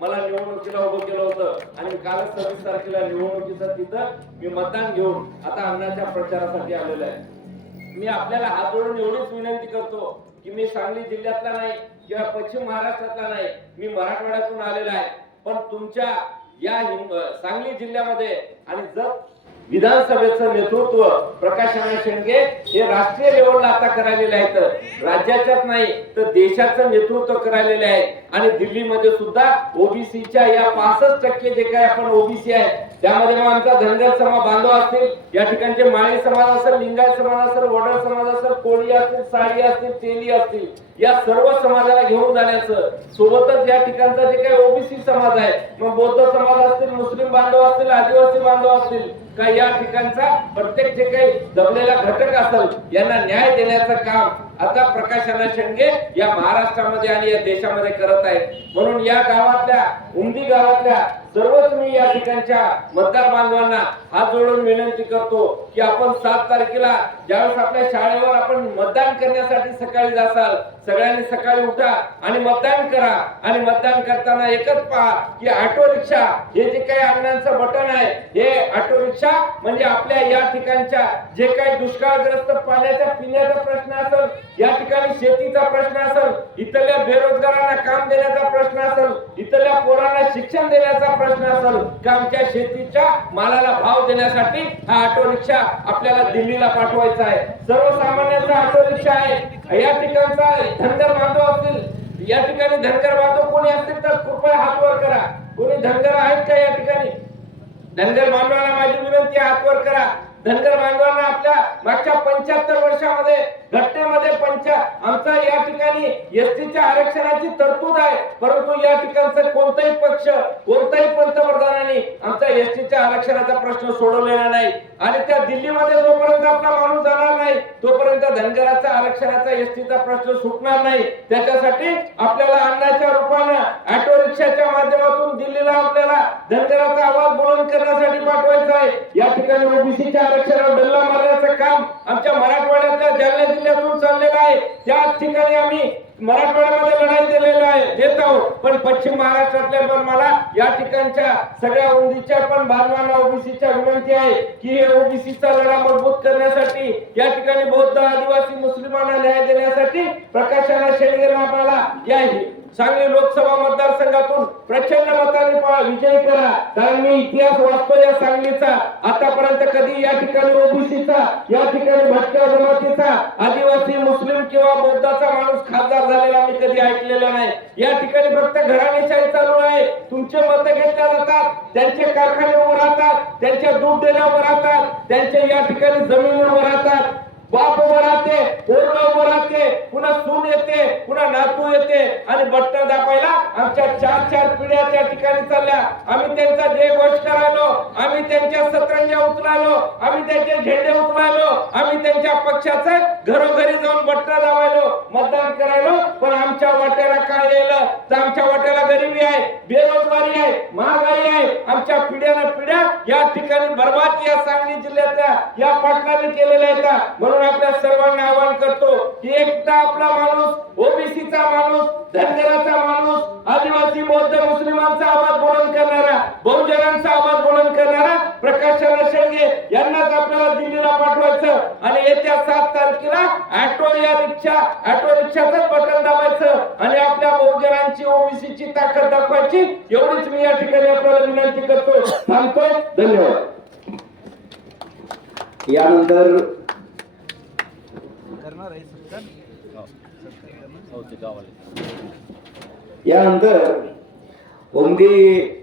मला निवडणुकीला उभं केलं होतं आणि कालच सव्वीस तारखेला निवडणुकीचं तिथं मी मतदान घेऊन आता अण्णाच्या प्रचारासाठी आलेलो आहे. मी आपल्याला हात जोडून एवढीच विनंती करतो की मी सांगली जिल्ह्यातला नाही किंवा पश्चिम महाराष्ट्रातला नाही मी मराठवाड्यातून आलेला आहे. पण तुमच्या या सांगली जिल्ह्यामध्ये आणि जर विधानसभेचं नेतृत्व प्रकाश राणे शेंडगे हे राष्ट्रीय लेवलला आता करायलेले आहेत. राज्याच्याच नाही तर देशाचं नेतृत्व करायलेले आहे आणि दिल्लीमध्ये सुद्धा ओबीसीच्या या पासष्ट टक्के जे काही आपण ओबीसी आहे त्यामध्ये मग आमचा धनगर समाज बांधव असतील या ठिकाणचे माळी समाज असेल लिंगायत समाज असेल वडर समाज असेल कोळी असतील साळी असतील तेली असतील या सर्व समाजाला घेऊन जाण्याचं सोबतच या ठिकाणचा जे काही ओबीसी समाज आहे मग बौद्ध समाज असतील मुस्लिम बांधव असतील आदिवासी बांधव असतील का या ठिकाणचा प्रत्येक जे काही दबलेला घटक असेल यांना न्याय देण्याचं काम आता प्रकाश शेंडगे या महाराष्ट्रामध्ये आणि या देशामध्ये करत आहेत. म्हणून या गावातल्या उमदी गावातल्या सर्वच मी या ठिकाणच्या मतदार बांधवांना हात जोडून विनंती करतो की आपण सात तारखेला ज्यावेळेस आपल्या शाळेवर आपण मतदान करण्यासाठी सकाळी जासाल सगळ्यांनी सकाळी उठा आणि मतदान करा. आणि मतदान करताना एकच पहा की ऑटो रिक्षा हे जे काही अण्णांचं बटन आहे हे ऑटो रिक्षा म्हणजे आपल्या या ठिकाणच्या जे काही दुष्काळग्रस्त पाण्याच्या पिण्याचा प्रश्न असेल या ठिकाणी शेतीचा प्रश्न असेल इथल्या बेरोजगारांना काम देण्याचा प्रश्न असेल इथल्या पोरांना शिक्षण देण्याचा प्रश्न असेल का आमच्या शेतीच्या मालाला भाव देण्यासाठी हा ऑटो रिक्षा आपल्याला दिल्लीला पाठवायचा आहे? सर्वसामान्यांचा ऑटो रिक्षा आहे. या ठिकाणचा धनगर बांधव असतील. या ठिकाणी धनगर बांधव कोणी असतील तर कृपया हात वर करा. कोणी धनगर आहेत का या ठिकाणी? धनगर बांधवांना माझी विनंती हात वर करा. धनगर बांधवांना आपल्या मागच्या पंच्याहत्तर वर्षामध्ये घटनेमध्ये पंचा आमचा ठिकाणी एसटीच्या आरक्षणाची तरतूद आहे. परंतु या ठिकाणचं कोणताही पक्ष कोणताही पंतप्रधानांनी आमचा एसटीच्या आरक्षणाचा प्रश्न सोडवलेला नाही. आणि त्या दिल्लीमध्ये जोपर्यंत आपला माणूस जाणार नाही तोपर्यंत धनगराचा आरक्षणाचा एसटीचा प्रश्न सुटणार नाही. त्याच्यासाठी आपल्याला अन्नाच्या रूपानं ऑटो रिक्षाच्या माध्यमातून दिल्लीला आपल्याला धनगराचा आवाज बुलंद करण्यासाठी पाठवायचा आहे. या ठिकाणी ओबीसीच्या आरक्षणावर डल्ला मारण्याचं काम आमच्या मराठवाड्याच्या जालना जिल्ह्यातून चालले त्या ठिकाणी आम्ही मराठवाड्यामध्ये लढाई दिलेला आहे देत आहोत. पण पश्चिम महाराष्ट्रातल्या पण मला या ठिकाणच्या सगळ्या उंदीच्या पण बांधवांना ओबीसीच्या विनंती आहे की हे ओबीसीचा लढा मजबूत करण्यासाठी या ठिकाणी बौद्ध आदिवासी मुस्लिमांना न्याय देण्यासाठी प्रकाशाला शेळगे आपल्याला या सांगली लोकसभा मतदारसंघातून प्रचंड मताने विजय विजयी करा. कारण मी इतिहास वाचतो या सांगलीचा. आतापर्यंत कधी या ठिकाणी ओबीसीचा या ठिकाणी भटक्या जमातीचा आदिवासी मुस्लिम किंवा बौद्धाचा माणूस खासदार झालेला मी कधी ऐकलेला नाही. या ठिकाणी फक्त घराणेशाही चालू आहे. तुमचे मत घेतल्या जातात त्यांचे कारखाने उभे राहतात त्यांचे दूध देण्यावर राहतात त्यांच्या या ठिकाणी जमिनीवर राहतात. बाप उभं राहते पोरगा उभं राहते पुन्हा सून येते पुन्हा नातू येते आणि बटन दाखवायला आमच्या चार चार पिढ्या त्या ठिकाणी चालल्या. आम्ही त्यांचा जय घोष करायलो आम्ही त्यांच्या सतरंजा उचलायलो आम्ही त्यांचे झेंडे उचलायलो आम्ही त्यांच्या पक्षाचं घरोघरी जाऊन बटन दाबायलो मतदान करायलो पण आमच्या वाट्याला काय येलं? तर आमच्या वाट्याला आहे बेरोजगारी आहे महागाई आहे आमच्या पिढ्यानं पिढ्या या ठिकाणी बर्बाद या सांगली जिल्ह्यातल्या या पाटलाने केलेल्या आहेत. म्हणून आपल्या सर्वांना आवाहन करतो की एकटा आपला माणूस ओबीसीचा माणूस धनगराचा माणूस आदिवासी बौद्ध मुस्लिमांचा आवाज बोलून करणारा बहुजन आवाज बुलंद करणारा प्रकाश शेळगे यांनाच आपल्याला दिल्लीला पाठवायचं आणि येत्या सात तारखेला ऑटो या रिक्षा ऑटो रिक्षाच बटन दाबायचं आणि आपल्या बहुजनांची ओबीसीची ताकद दाखवायची. एवढीच मी या ठिकाणी आपल्याला विनंती करतो. थांबतोय. धन्यवाद. यानंतर करणार आहे यानंतर ओमदी